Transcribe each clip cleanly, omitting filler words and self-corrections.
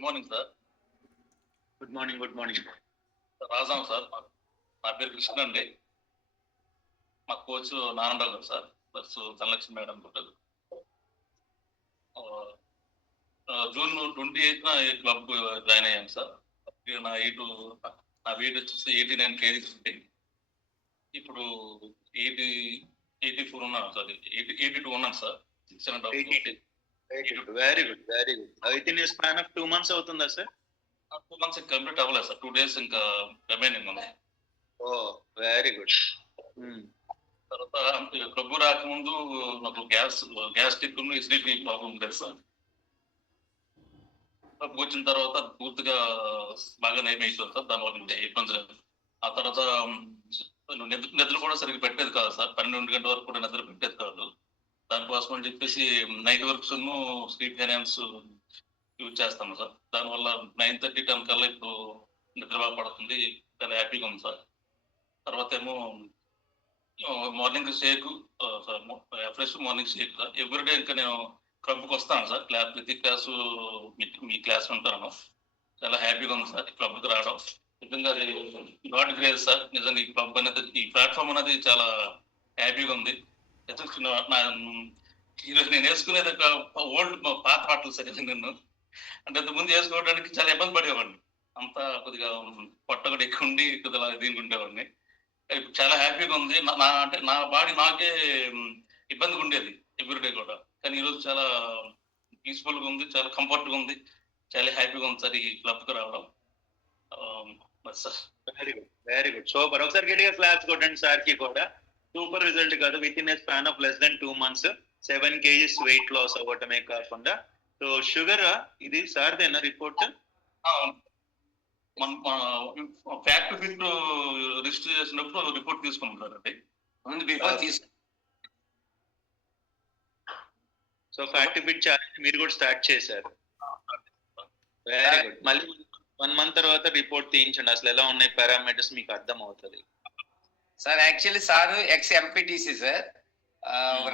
Good morning sir. Good morning. Good morning. Rajam sir. నా పేరు కృష్ణ అండి. మా కోచ్ నారాయణరావు గారు సార్, ప్లస్ ధనలక్ష్మి మేడం ఉంటారు. జూన్ 28న క్లబ్ జాయిన్ అయ్యాను సార్. నా వెయిట్ వచ్చేసి 89 kgs ఉంది. ఇప్పుడు 84 ఉన్నాను సార్. 82 ఉన్నాను sir. 6.5. Very good, very good. అయితే నీ స్పాన్ ఆఫ్ 2 months అవుతుందా సార్? 2 months కంప్లీట్ అవ్వలేదు సార్. 2 days ఇంకా రిమైనింగ్ ఉంది. ఓ వెరీ గుడ్. తర్వాత క్లబ్ రాకముందు నాకు గ్యాస్ట్రిక్ ఎసిడిటీ ప్రాబ్లం ఉండేది సార్. క్లబ్ వచ్చిన తర్వాత పూర్తిగా బాగా నయం అయిపోయింది సార్. దానివల్ల ఇబ్బంది లేదు. ఆ తర్వాత నిద్ర కూడా సరిగ్గా పెట్టేది కాదు సార్. 12 గంటల వరకు కూడా నిద్ర పెట్టేది కాదు. దానికోసం అని చెప్పేసి night works sleep finance use చేస్తాము సార్. దానివల్ల 9:30, 10 కల్లా ఇప్పుడు నిద్ర బాగా పడుతుంది. చాలా హ్యాపీగా ఉంది సార్. తర్వాత ఏమో morning shake fresh morning shake sir. Everyday ఇంకా నేను క్లబ్కి వస్తాను సార్. ప్రతి క్లాసు మీ క్లాస్ ఉంటాను. చాలా హ్యాపీగా ఉంది సార్ ఈ క్లబ్కి రావడం. నిజంగా అది గాడ్ గ్రేస్ సార్. నిజంగా ఈ క్లబ్ అనేది, ఈ ప్లాట్ఫామ్ అనేది చాలా హ్యాపీగా ఉంది. ఈరోజు నేను వేసుకునేది ఒక ఓల్డ్ పాత పాటలు సార్. నిన్ను అంటే ముందు వేసుకోవడానికి చాలా ఇబ్బంది పడేవాడిని. అంతా కొద్దిగా పొట్ట కూడా ఎక్కువ ఉండి కొద్దిగా దీనికి ఉండేవాడిని. ఇప్పుడు చాలా హ్యాపీగా ఉంది. అంటే నా బాడీ నాకే ఇబ్బందిగా ఉండేది ఎవ్రీడే కూడా. కానీ ఈరోజు చాలా పీస్ఫుల్గా ఉంది, చాలా కంఫర్ట్గా ఉంది, చాలా హ్యాపీగా ఉంది సార్ ఈ క్లబ్కి రావడం. Very good, very good. Super. ఒకసారి గట్టిగా క్లాస్ కొట్టండి సార్ కి కూడా. సూపర్ రిజల్ట్ కాదు, within a span of less than 2 months 7 kgs weight loss అవ్వటమే కాకుండా. సో షుగర్ ఇది సార్దేనా రిపోర్ట్? ఫ్యాక్ట్ ఫిట్ రిజిస్టర్ చేసినప్పుడు రిపోర్ట్ తీసుకున్నాం సార్. అది సో ఫ్యాక్ట్ ఫిట్ ఛాలెంజ్ మీరు కూడా స్టార్ట్ చేశారు. Very good. మళ్ళీ 1 month తర్వాత రిపోర్ట్ తీయించండి. అసలు ఎలా ఉన్నాయి పారామీటర్స్ మీకు అర్థం అవుతుంది sir. Actually sir X MPTC sir.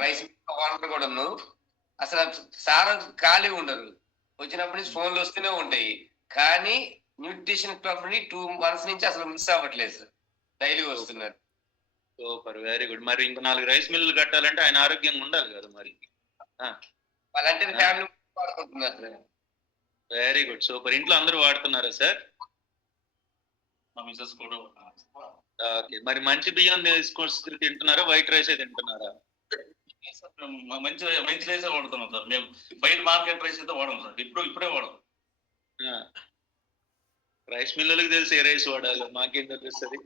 Rice water కూడా అసలు సార్ ఖాళీ ఉండరు. వచ్చినప్పటి నుంచి ఫోన్లు వస్తూనే ఉంటాయి. కానీ న్యూట్రిషన్ క్లబ్ 2 months నుంచి అసలు మిస్ అవ్వట్లేదు సార్. డైలీ వస్తున్నారు. Super, very good. మరి ఇంకో 4 రైస్ మిల్లులు కట్టాలంటే ఆయన ఆరోగ్యంగా ఉండాలి కదా మరి. వాళ్ళంటే ఫ్యామిలీ వాడుకుంటున్నారు సార్. Very good, super. ఇంట్లో అందరూ వాడుతున్నారా సార్? ఓకే. మరి మంచి బియ్యం తీసుకొని తింటున్నారా, వైట్ రైస్ తింటున్నారా? మంచి రైసే వాడుతున్నాం సార్. మేము బయట మార్కెట్ రైస్ అయితే వాడము సార్. ఇప్పుడే వాడము. రైస్ మిల్లులకు తెలిసి ఏ రైస్ వాడాలి, మాకేం తెలుస్తుంది.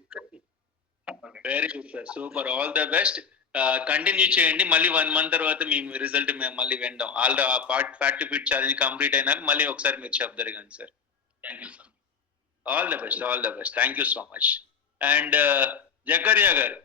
Very good sir, super. All the best. Continue చేయండి. మళ్ళీ 1 month తర్వాత మీ రిజల్ట్ మేము మళ్ళీ విందాం. ఫ్యాక్ట్ ఫిట్ ఛాలెంజ్ కంప్లీట్ అయినాక మళ్ళీ ఒకసారి మీరు చెప్తారు కానీ sir. All the best, all the best. Thank you so much. And Zakaria గారు.